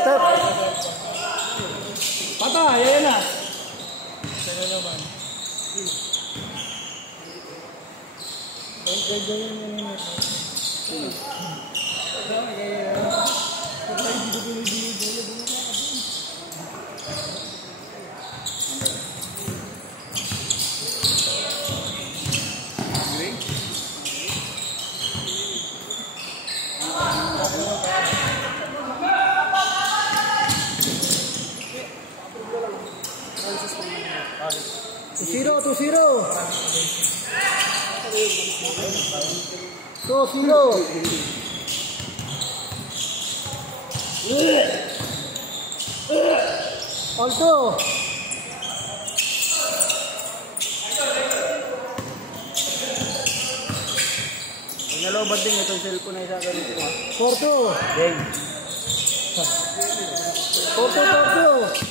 Stop. Patay, ayan na. Sana naman. Zero, 2-0. 2-0. Alto. Nalobad din itong cellphone na isa ganito. 4-2. Game. 4-2.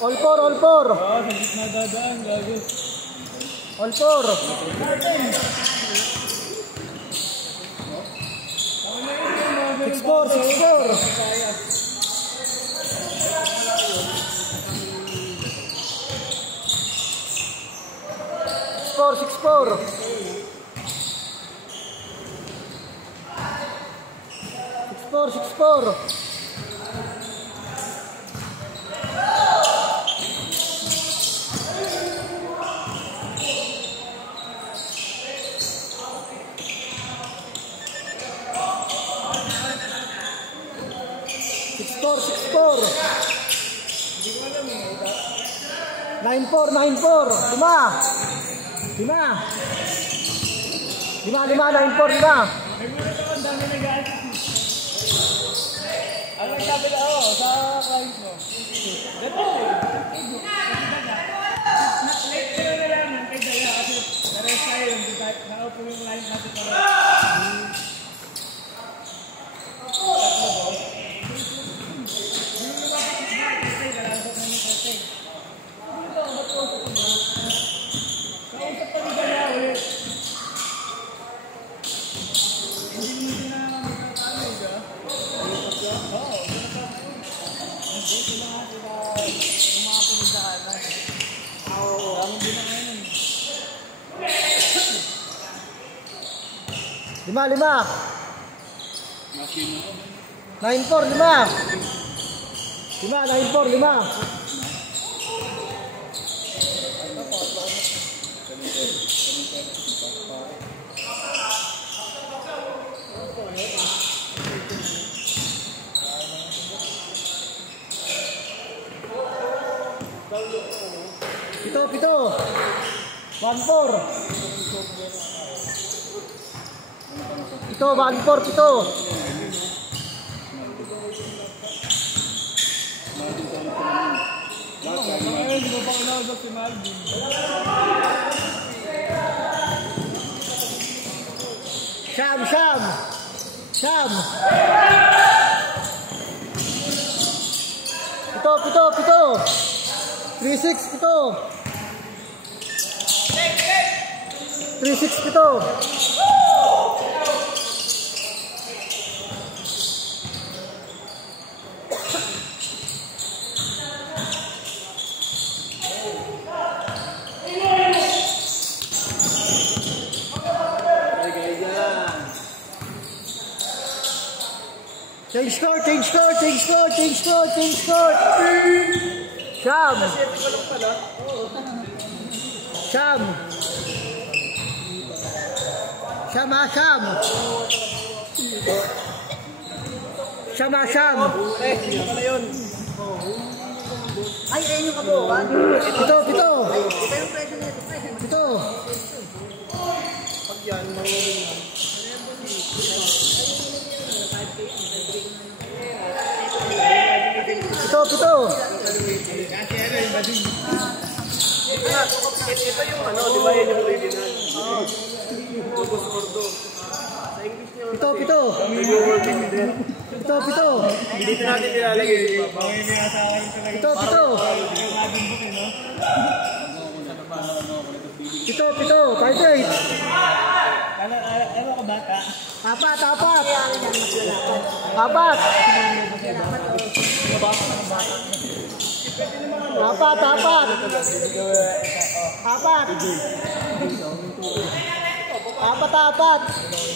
All four. Ah, sa gitna dadaan, gago. All four. Six four. 6-4. 9-4. 5. Ano sabi na ako sa client mo? Dito late ko na lang ng kay Daya kasi na-rest tayo yung nakaupo yung line natin para Lima. 9-4. 5. Pito. 1-4. Pito. ngayon, di ba pa unawag si Malvin? Sham. Pito. 3-6. Pito. 3-6. Pito. Change score. Sham. Ay, ayun yung kabuuan. Pito. Pito. Pag yan, Pito. kasi ano yung bading. Ito yung ano, di ba yun yung original? Logos Gordo. Sa English niya. Pito. Pito. Dito natin nilalagay. Pito. Five eight. Ano ka bata? Apat.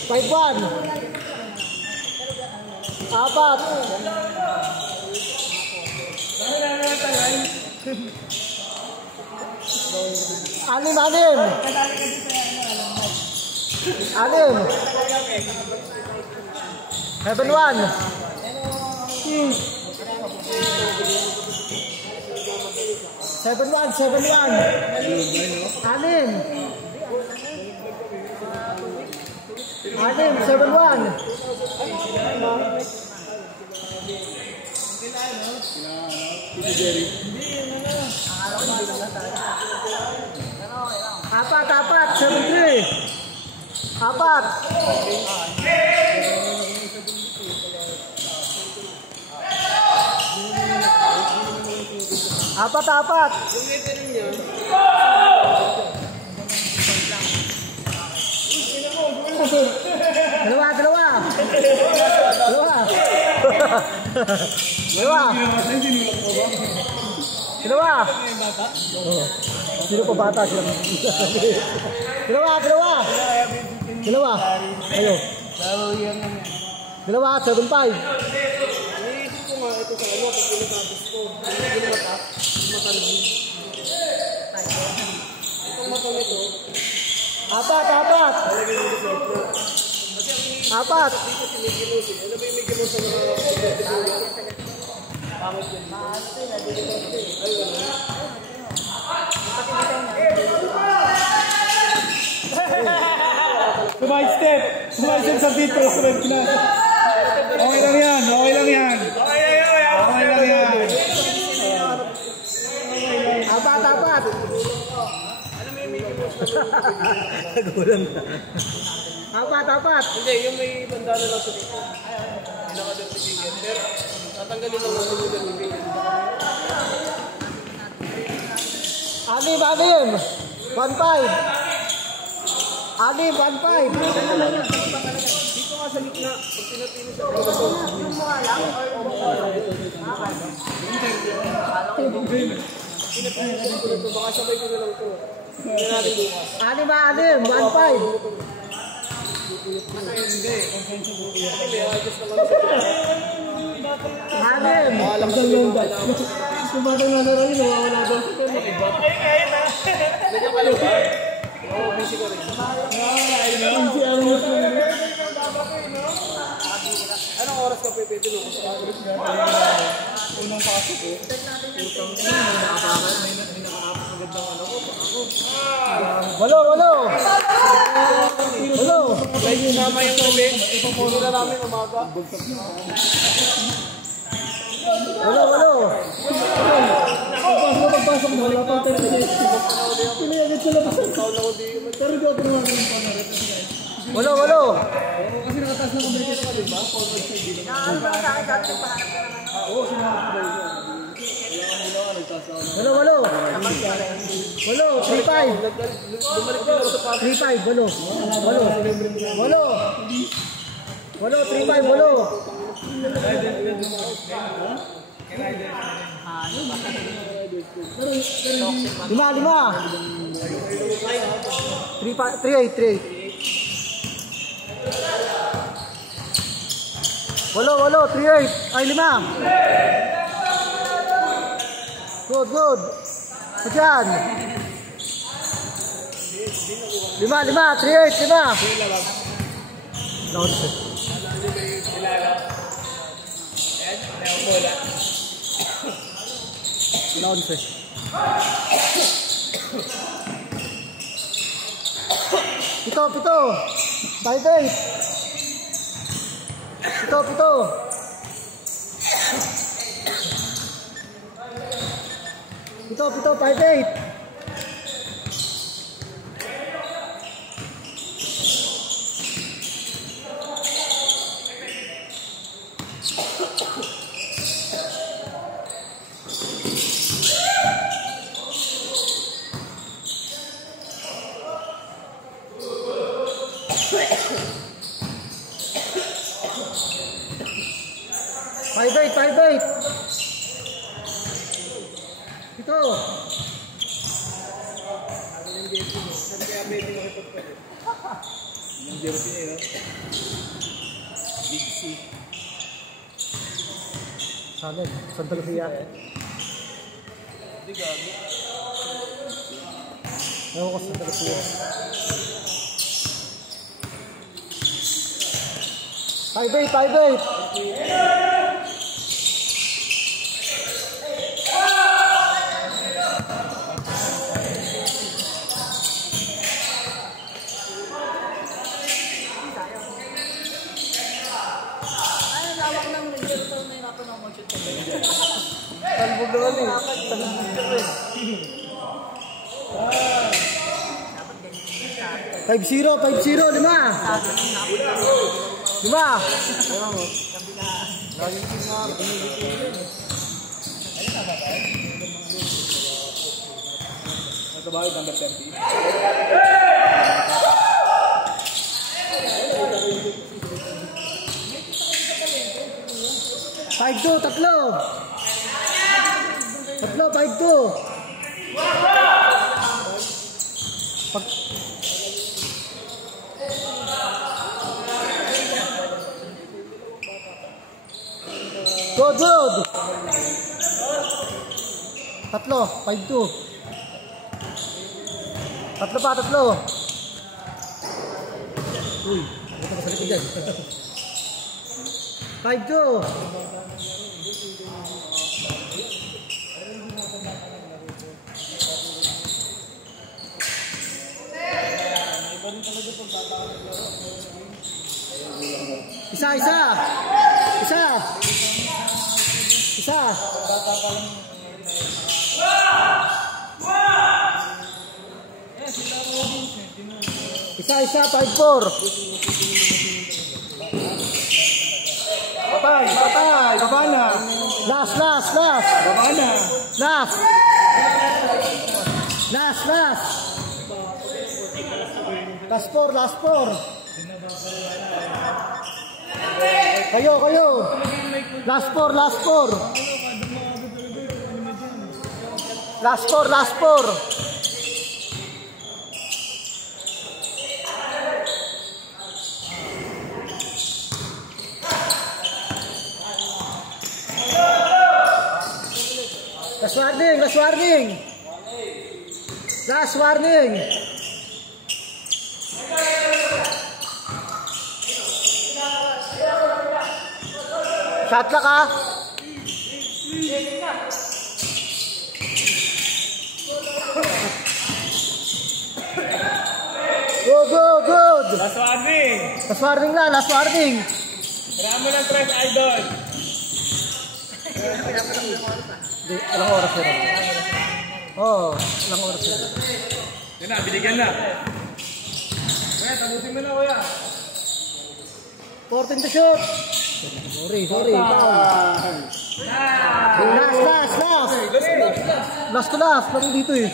Five one. Apat. Anim. 7-1. Anim. 7-1. Apat. 7-3. Apat. Dalawa. Sino pa bata sila? Dalawa. Ayo. Dalawa, 7-5. Iniisip ko nga ito sa ano, pag pinasatos ko. Hindi mata. Itong mata nito. Apat. Dito si Mickey Mouse. Ano ba yung Mickey Mouse na pangit yun? Sumay-step sa dito. Okay lang yan. Apat. Nagulan na. Apat. Hindi, yung may bandana lang sa dito. Hindi naka-certificate. Pero tatanggalin lang ang certificate. Anim. 1-5. Dito nga sa gitna, pag tinatino sa baka sabay ko na lang ito. Hindi natin bukas. 6-1. 1-5. Hindi. May ayos naman sa Anim. Tumatang na rin, nawawala daw sa kanya. Ganyan ka lang ba? Oo, busy ko rin. Anong oras ka pwede mo? Unang pasok eh. Walo. Like sama yung movie, ipupuno na namin umaga. Walo. Pagpasok mo, wala pang 30 days. Pinayagit sila pa. Pero di ako tumawa ng panarit. Walo. Kasi nakatas na kami dito, di ba? Oo, sinama ko ba yun? Walo. 3-5. Bumalik din ako sa party. 3-5. Walo. 3-5. Lima. 3-8. Walo. 3-8. Ay, 5. Good. Diyan. 5. 3-8. 5. Launce. Pito. 5-8. Pito. 5-8. Pito. Yung jersey niya, no? Big C. Saan? Santa Lucia. Hindi gabi. Ewan ko Santa Lucia. 5-8. Talbog naman eh. 5-0, 5-0, 5-0, 5-0, 5-0, 5-0. Natabahay ng number 30. 5-2, tatlo. 5-2. Good. Tatlo, 5-2. Tatlo. Uy, ito pa sa likod dyan. 5-2. Isa, 5-4. Patay. Baba na. Last. Baba na. Last. Last 4. Kayo. Last 4. Last 4. Last warning. Shot clock ah. Good. Last warning. Last warning. Kailangan mo ng press, idol. Ilang oras yun? Ilang oras yun? Yan na, binigyan na. Kuya, tabutin mo na, kuya. 14 to shoot. Sorry. Last to last. Laro dito eh.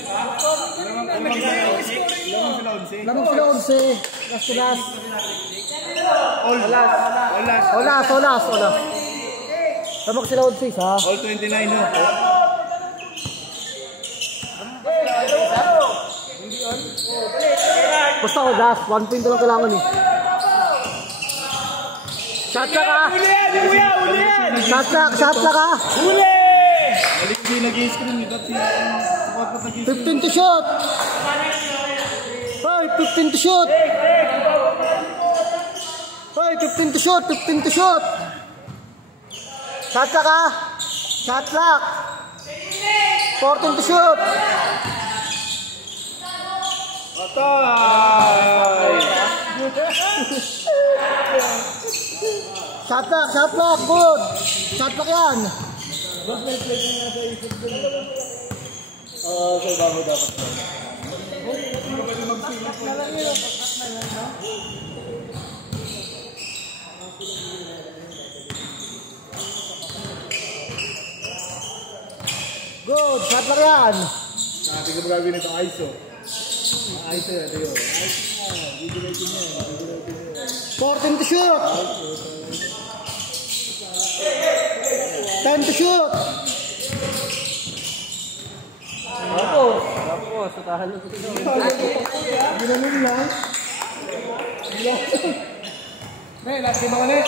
Laro sila 11. Last to last. All last. Tamak sila 11 ha. All 29 no. Basta ko last. 1 point lang kailangan eh. Shot clock ah. Shot clock ah. Balik ko yung nag-i-screen nito. 15 to shoot. Hoy, 15 to shoot. 15 to shoot. Shot clock ah. 14 to shoot. Patay! Shot clock, good. Shot clock yan. Okay, bago dapat. Good, shot clock yan. Natin ko gagawin itong ISO. ISO yan, ito yun. 14 to shoot. 10 to shoot. Tapos, sutahan na ito. Ginamin lang. May, last game ako ulit.